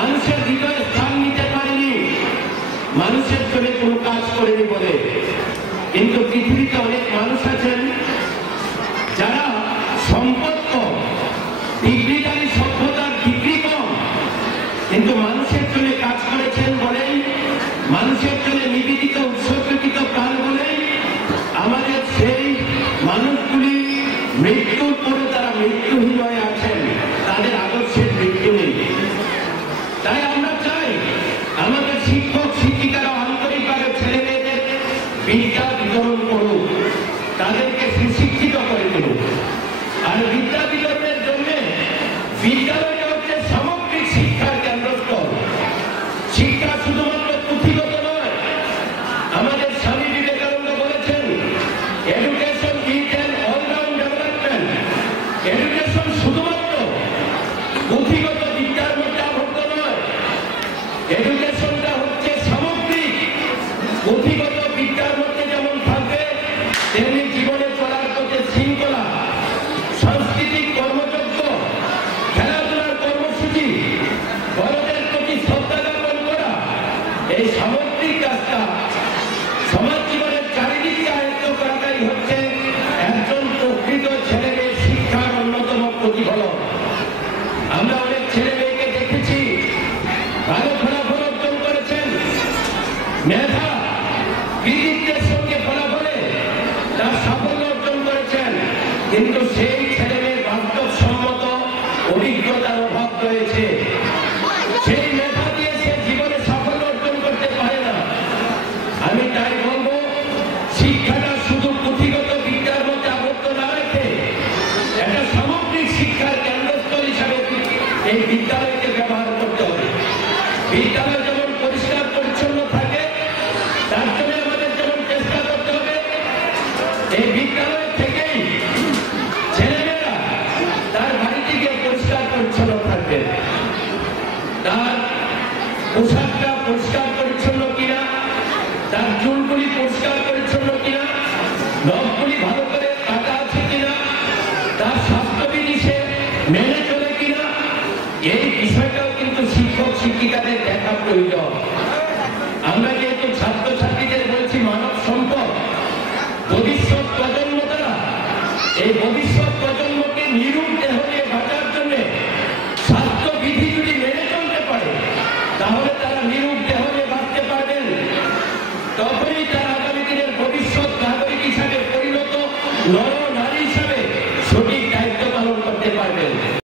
মানুষের হৃদয়ে স্থান নিতে পারেনি, মানুষের জন্য কোনো কাজ করেনি বলে। কিন্তু পৃথিবীতে অনেক মানুষ আছেন যারা সম্পদ কম, ডিগ্রিধারী সভ্যতার ডিগ্রি কম, কিন্তু মানুষের জন্য কাজ করেছেন বলেই, মানুষের জন্য নিবেদিত উৎসর্গিত প্রাণ বলেই আমাদের সেই মানুষগুলি মৃত্যুর পরে তারা মৃত্যুহীন হয়ে আছেন, তাদের আদর্শের মৃত্যু নেই। তাই আমরা চাই আমাদের শিক্ষক শিক্ষিকারা আন্তরিকভাবে ছেলে মেয়েদের বিদ্যা বিতরণ করুক, তাদেরকে সুশিক্ষিত করে তুলুক। আর বিদ্যা বিতরণের জন্য বিদ্যালয়টা হচ্ছে সামগ্রিক শিক্ষার কেন্দ্রস্থল। শিক্ষা শুধুমাত্র পুঁথিগত নয়। আমাদের স্বামী বিবেকানন্দ বলেছেন, education is an all-round development. Education শুধুমাত্র পুঁথিগত বিদ্যার মধ্যে আবদ্ধ নয়, এডুকেশনটা হচ্ছে সামগ্রিক। পুঁথিগত বিদ্যার মধ্যে যেমন থাকবে, তেমনি জীবনে চলার পথে শৃঙ্খলা, সাংস্কৃতিক কর্মযজ্ঞ, খেলাধুলার কর্মসূচি, বড়দের প্রতি শ্রদ্ধা জ্ঞাপন করা, এই সামগ্রিক কাজটা সমাজ জীবনের চারিদিকে আয়ত্ত করাটাই হচ্ছে একজন প্রকৃত ছেলে মেয়ের শিক্ষার অন্যতম প্রতিফলন। আমরা অনেক ছেলে মেয়েকে দেখেছি ভালো ফলাফল অর্জন করেছেন, মেধা কৃতিত্বের সঙ্গে ফলাফলে তার সাফল্য অর্জন করেছেন, কিন্তু সেই ছেলে মেয়ের বাস্তবসম্মত অভিজ্ঞতার অভাব রয়েছে। সেই মেধা দিয়ে সে জীবনে সাফল্য অর্জন করতে পারে না। আমি তাই বলবো, শিক্ষাটা শুধু পুঁথিগত বিদ্যার মধ্যে আবদ্ধ না রেখে একটা সামগ্রিক শিক্ষার কেন্দ্রস্থল হিসাবে এই বিদ্যালয়কে ব্যবহার করতে হবে। বিদ্যালয় যেমন পরিষ্কার পরিচ্ছন্ন থাকে, তার জন্য আমাদের যেমন চেষ্টা করতে হবে এই বিদ্যালয় থেকেই ছেলেমেয়েরা তার বাড়িতে গিয়ে পরিষ্কার পরিচ্ছন্ন থাকবে। তার পোশাকটা পরিষ্কার পরিচ্ছন্ন কিনা, তার চুলগুলি পরিষ্কার পরিচ্ছন্ন কিনা, নখগুলি ভালো করে কাটা আছে কিনা, তার স্বাস্থ্যবিধি সে মেনে চলে কিনা, এই বিষয়